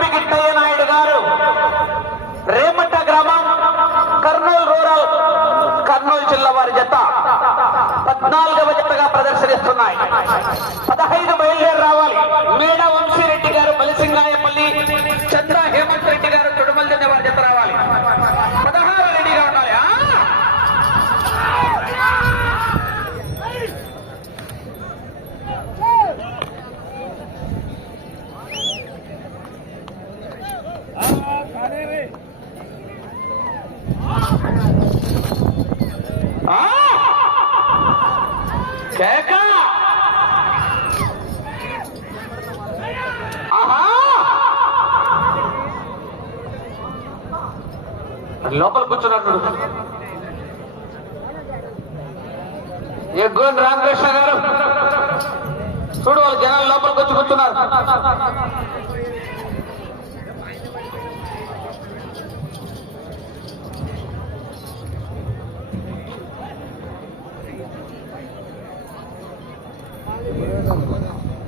నడిపి గిట్టయ్య నాయుడు గారు. రేమట్ట గ్రామం కర్నూలు రూరల్ కర్నూలు జిల్లా వారి జత పద్నాలుగవ జతగా ప్రదర్శనిస్తున్నాయి. పదహైదు బయలుదేరి రావాలి. మేడ వంశీరెడ్డి లోపల కూర్చున్నట్టు ఎగ్గోని రామకృష్ణ గారు? చూడు వాళ్ళు జనాలు లోపలికి వచ్చి కూర్చున్నారు.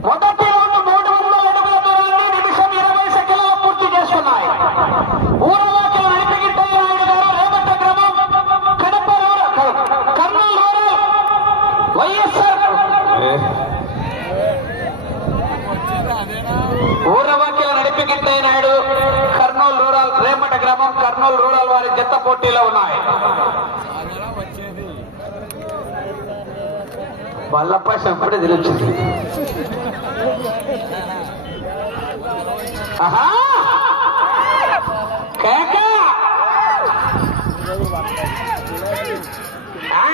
మొదటి రౌండ్ మూడు వందల అడుగుల దూరాన్ని నిమిషం ఇరవై సెకండ్లలో పూర్తి చేసుకున్నాయి. ఊరవాకిల నడిపిగిట్టయ్య నాయుడు గారు గ్రామం Kadapa rural Kurnool rural YSR Uravakila Nadipigittayya Naidu Kurnool rural Remata గ్రామం కర్నూలు రూరల్ వారి జత పోటీలో ఉన్నాయి. వల్లప్ప చెప్పడే తెలియచ్చింది ఆహా! కేక! ఆ,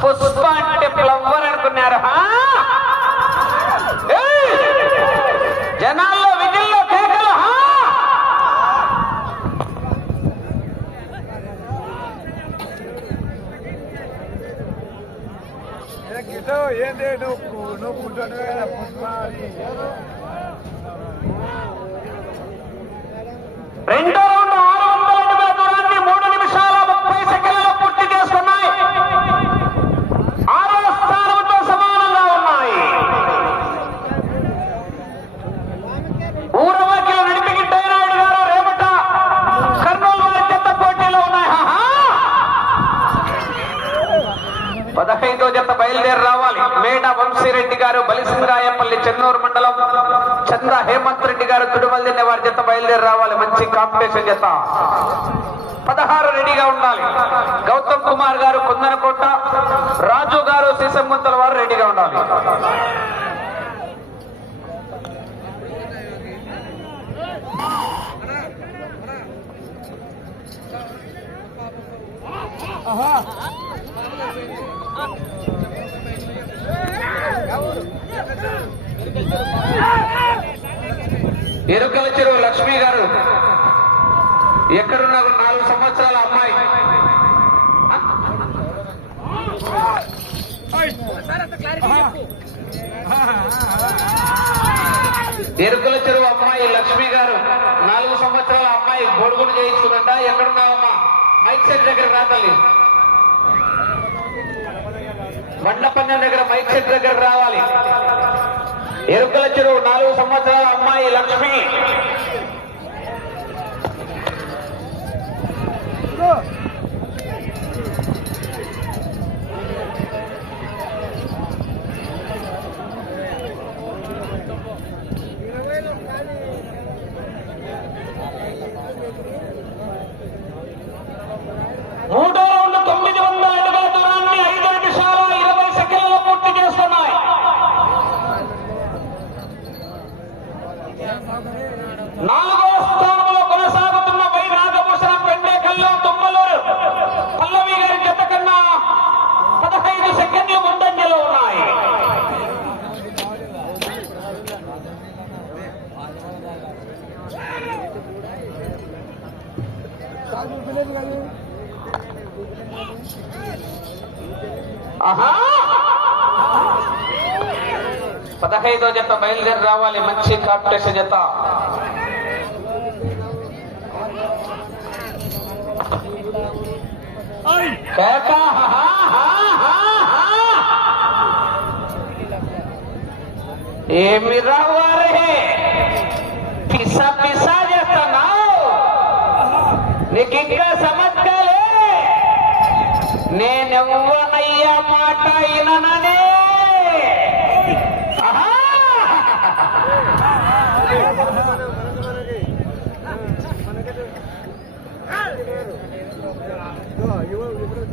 పుష్ప అంటే ఫ్లవర్ అనుకున్నారు జనాల్లో రెండో బయలుదేరి రావాలి. మేడ వంశీరెడ్డి గారు బలిసింగాయపల్లి చెన్నూరు మండలం చంద్ర హేమంత్ రెడ్డి గారు తుడుమల్దిన్న వారి జత బయలుదేరి రావాలి. మంచి కాంపిటీషన్ జత. పదహారు రెడీగా ఉండాలి. గౌతమ్ కుమార్ గారు కుందనకోట రాజు గారు సీసంగుంతల వారు రెడీగా ఉండాలి. ఎరుకల చెరువు లక్ష్మి గారు. ఎక్కడున్న నాలుగు సంవత్సరాల అమ్మాయి. ఎరుకల చెరువు అమ్మాయి లక్ష్మి గారు. నాలుగు సంవత్సరాల అమ్మాయి బొడుగులు చేయించుకుందంట ఎక్కడున్నావమ్మా? మైక్ సెట్ దగ్గర రాతల్లి తల్లి దగ్గర మైక్ సెట్ దగ్గర రావాలి. ఎరుకల చెరువు నాలుగు సంవత్సరాల అమ్మాయి లక్ష్మి. రావాలి మంచి కాంపిటీషన్ జత ఏమి రావారే పిసా పిసా చేస్తున్నావు నీకు ఇంకా సమస్యలే నేనెవ్వనయ్యా మాట వినననే ఆహా! ఆ! కేవో కేక పోతుంటాడు ఆ! కేక ఏయ్!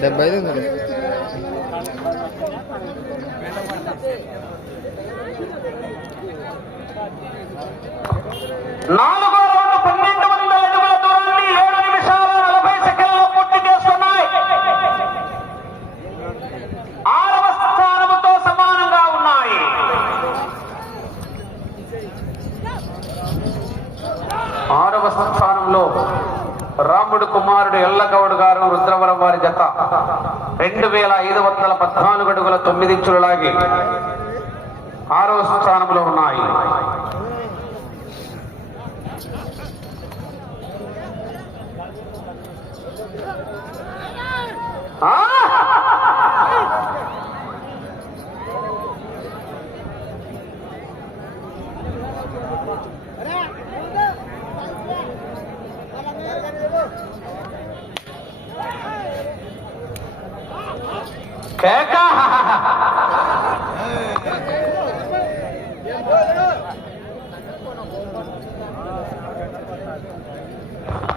డెబ్బై ఐదు ఉంది నాలుగో రౌండ్ పన్నెండు రాముడు కుమారుడు ఎల్లగౌడు గారు రుద్రవరం వారి జత రెండు వేల ఐదు వందల పద్నాలుగు అడుగుల తొమ్మిది ఇంచులలాగి ఆరో స్థానంలో ఉన్నాయి ఆ! కేక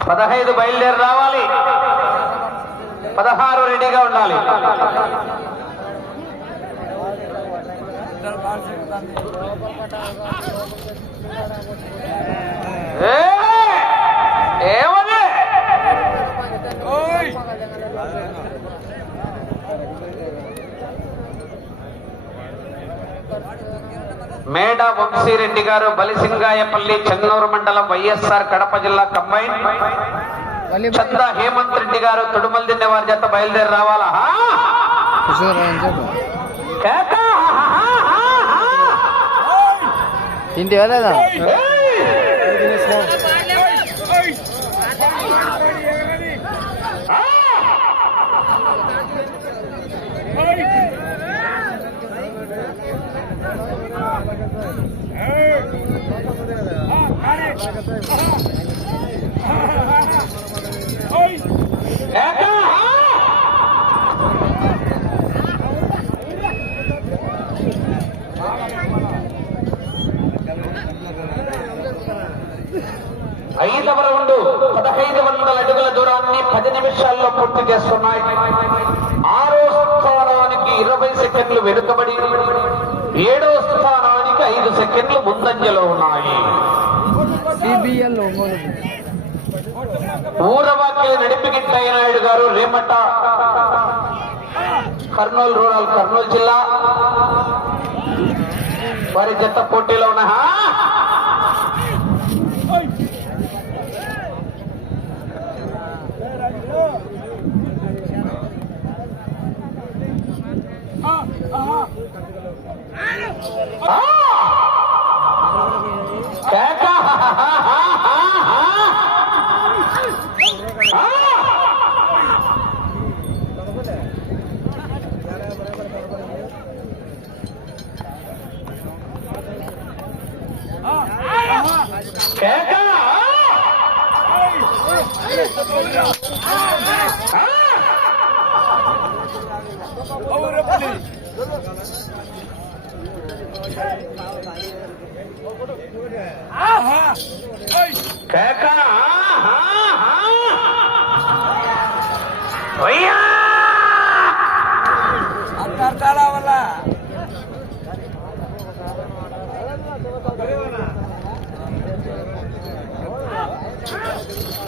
పదహైదు బయలుదేరి రావాలి. పదహారు రెడీగా ఉండాలి. ఏమని మేడ వంశీరెడ్డి గారు బలిసింగాయపల్లి చెన్నూరు మండలం వైఎస్ఆర్ కడప జిల్లా కంబైన్. చంద్ర హేమంత్ రెడ్డి గారు తుడుమల్ దిన్నె వారి చేత బయలుదేరి రావాలా? ఐదవ రౌండ్ పదహైదు వందల అడుగుల దూరాన్ని పది నిమిషాల్లో పూర్తి చేస్తున్నాయి. ఆరో స్థానానికి ఇరవై సెకండ్లు వెనుకబడి సెకండ్లు ముందంజలో ఉన్నాయి. ఊరవాకే నడిపికి నాయుడు గారు రేమట్ట కర్నూలు రూరల్ కర్నూలు జిల్లా. వారి జత పోటీలో ఉన్న Ah! Yeah.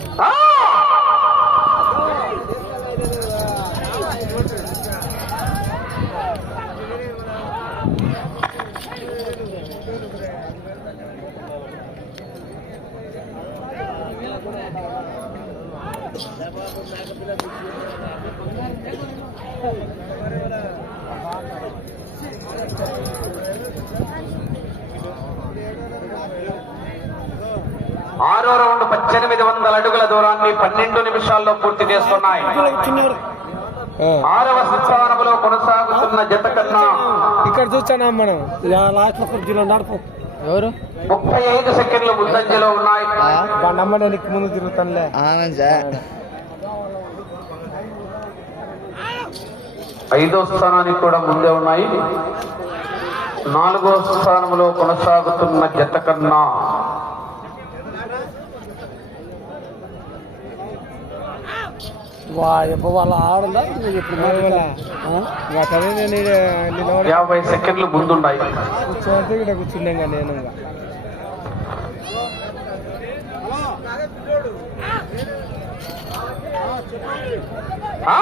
నిమిషాల్లో పూర్తి చేస్తున్నాయి. ఆరవ స్థానంలో కొనసాగుతున్న జత కన్నా ఇక్కడ చూచానా మనం? లాస్ట్ కుర్చీలో నడుపు. ఎవరు? ముప్పై ఐదు సెకండ్లు ముందంజలో ఉన్నాయి. బండమ్మ నేను ఇక ముందు తిరుగుతానులే. ఆనంద్ ఐదో స్థానానికి కూడా ముందే ఉన్నాయి. నాలుగో స్థానంలో కొనసాగుతున్న జత కన్నా యాభై సెకండ్లు ముందున్నాయి కూర్చోంటే ఇక్కడ కూర్చుండే నేను ఆ!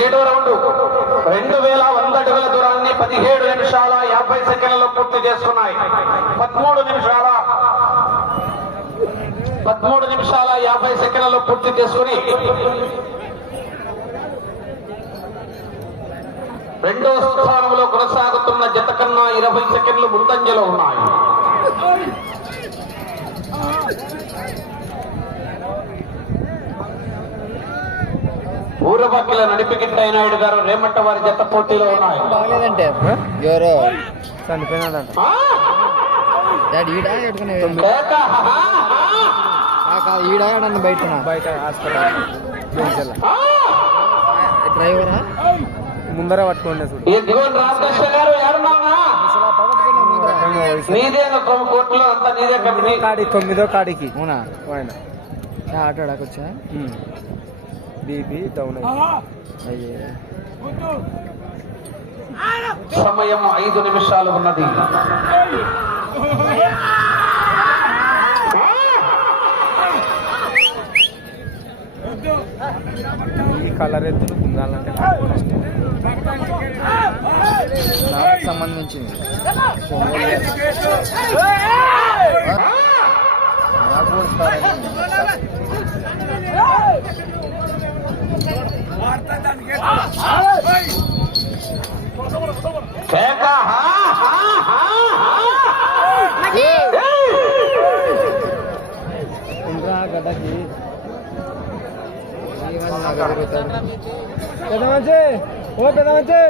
ఏడో రౌండ్. రెండు వేల వంద అడుగుల దూరాన్ని పదిహేడు నిమిషాల యాభై సెకండ్లలో పూర్తి చేస్తున్నాయి. పదమూడు నిమిషాల పదమూడు నిమిషాల యాభై సెకండ్లలో పూర్తి చేసుకుని రెండో స్థానంలో కొనసాగుతున్న జత కన్నా ఇరవై సెకండ్లు ముందంజలో ఉన్నాయి. ఊరబాకిల నడిపిగిట్టయ్య నాయుడు గారు రేమట్ట వారి జత పోటీలో ఉన్నాయి. బాగలేదంటే ఎవరో? చనిపోయినాడంట. ఆ! డాడీ ఈడా నన్ను బయట బయట హాస్పిటల్! డ్రైవరా ముందర పట్టుకోండి కాడి తొమ్మిదో కాడికి. అవునా? ఆటో ఆడకొచ్చా బీపీ డౌన్ అయ్యే సమయం ఐదు నిమిషాలు ఉన్నది. ఈ కలర్ ఎత్తులు ఉండాలంటే నాకు సంబంధించింది. గడ్డకి పెద్ద మంచి ఓ పెద్ద మంచి.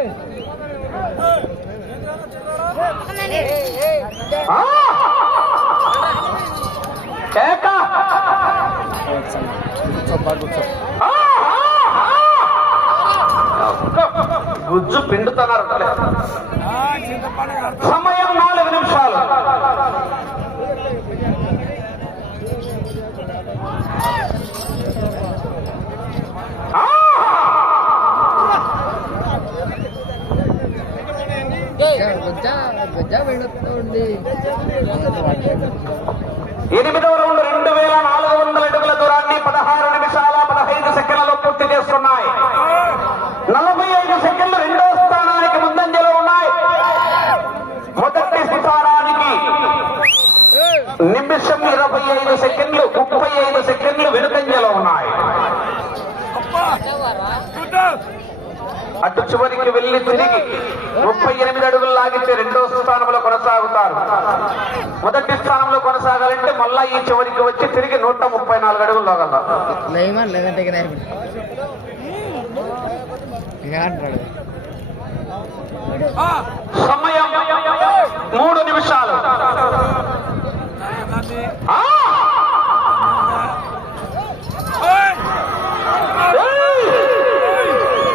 గుజ్జు పిండుతున్నారు సమయం నాలుగు నిమిషాలు. ఎనిమిదవ రౌండ్ రెండు వేల నాలుగు వందల అడుగుల దూరాన్ని పదహారు నిమిషాల పదహైదు సెకండ్లలో పూర్తి చేస్తున్నాయి. నలభై ఐదు సెకండ్లు రెండో స్థానానికి ముందంజలో ఉన్నాయి. మొదటి స్థానానికి నిమిషం ఇరవై ఐదు సెకండ్లు ముప్పై ఐదు సెకండ్లు వెనుకంజలో ఉన్నాయి అటు చివరికి వెళ్ళి తిరిగి ముప్పై ఎనిమిది అడుగులు లాగితే రెండో స్థానంలో కొనసాగుతారు. మొదటి స్థానంలో కొనసాగాలంటే మళ్ళా ఈ చివరికి వచ్చి తిరిగి నూట ముప్పై నాలుగు అడుగులు లాగల నయమా లేదంటే ఇక నయమా ఇక అంటాడు సమయం మూడు నిమిషాలు ఆ! ఏయ్!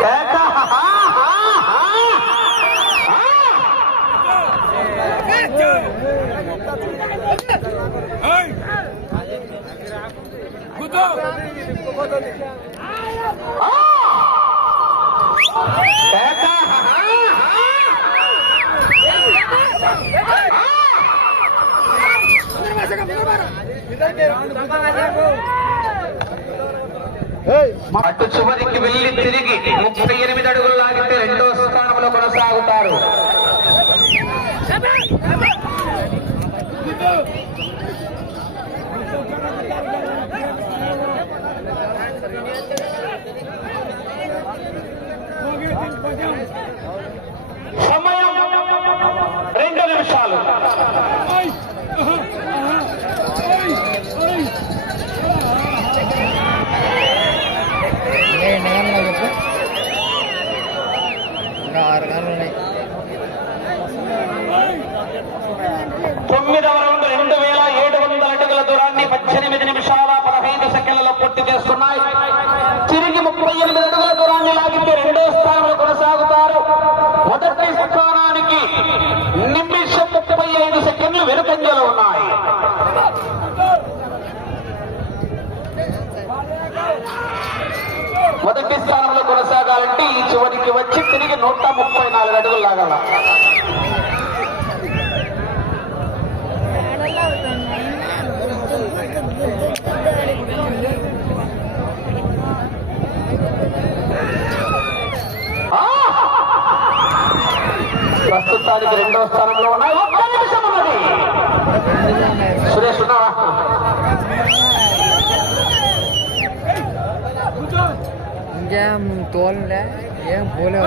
కేక! హా! హా! హా! కేక! హా! హా! అటు చివరికి వెళ్ళి తిరిగి ముప్పై ఎనిమిది అడుగులు లాగితే రెండో స్థానంలో కొనసాగుతారు. సమయం ఆరు గంటలు ఉన్నాయి తొమ్మిదవ వచ్చి తిరిగి నూట ముప్పై నాలుగు అడుగులు లాగల. ప్రస్తుతానికి రెండో స్థానంలో ఉన్నాయి ఒక్క నిమిషం ఉన్నది. సురేష్ ఉన్నావా? ఇంకా తోలులే એમ બોલે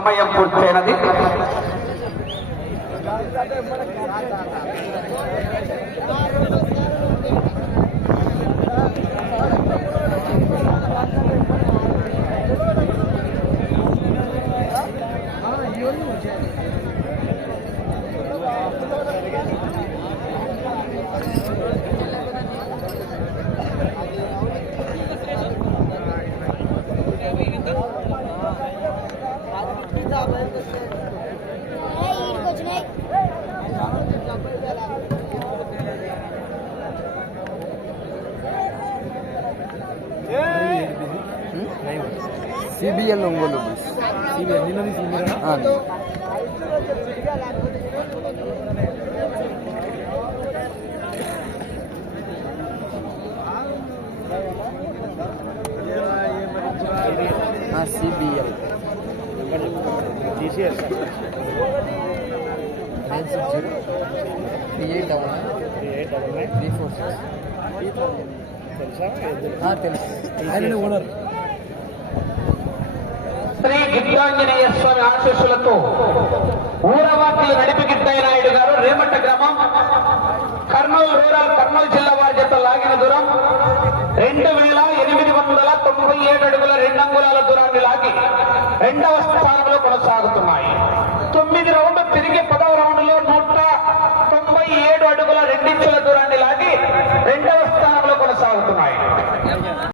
సమయం పూర్తయినది. CBL TCS nine six zero three eight double nine three four six తెలుసా తెలుసు ఆయన ఓనర్ శ్రీ గిద్దాంజనేయ స్వామి ఆశీస్సులతో ఊరవాకిలు నడిపి గిద్దయ్య నాయుడు గారు రేమట్ట గ్రామం కర్నూలు రూరల్ కర్నూలు జిల్లా వారి చేత లాగిన దూరం. రెండు వేల ఎనిమిది వందల తొంభై ఏడు అడుగుల రెండు అంగుళాల దూరాన్ని లాగి రెండవ స్థానంలో కొనసాగుతున్నాయి. తొమ్మిది రౌండ్లు తిరిగి పదవ రౌండ్లో నూట